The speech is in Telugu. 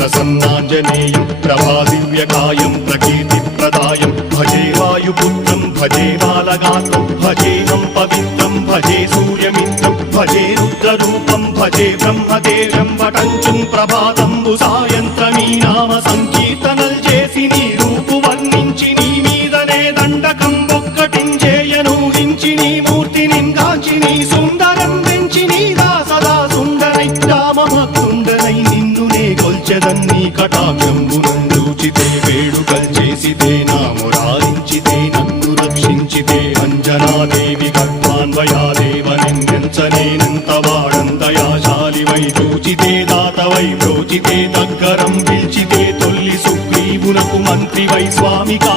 ప్రసన్నాంజనేయం ప్రభాదివ్యకాయం ప్రకీర్తిప్రదాయం భజే వాయుపుత్రం భజే బాలగాత్రం భజేహం పవిత్రం భజే సూర్యమిత్రం భజే రుద్రరూపం భజే బ్రహ్మదేవం వటంచుం ప్రభాతంబు సాయంత్రమీ నామ సంకీర్తనల్ చేసి నీ రూపు వర్ణించి నీ మీదనే దండకం ఒక్కటించేయనూహించి నీ మూర్తిని గాంచి నీ సుందరం పెంచి నీ దాసదా సుందరై రామభక్తుండనై నిన్నునే కొల్చెదన్నీ కటాక్షంబునందూచితే వేడుకల్ చేసితే నామురారించితే నన్ను రక్షించితే అంజనాదేవి కర్మాన్వయాదేవనెంచనేనంత వాడంతయాశాలివై చూచితే దాతవై ప్రోచితే దగ్గరం పిలిచితే తొల్లి సుగ్రీవునకు మంత్రివై స్వామికా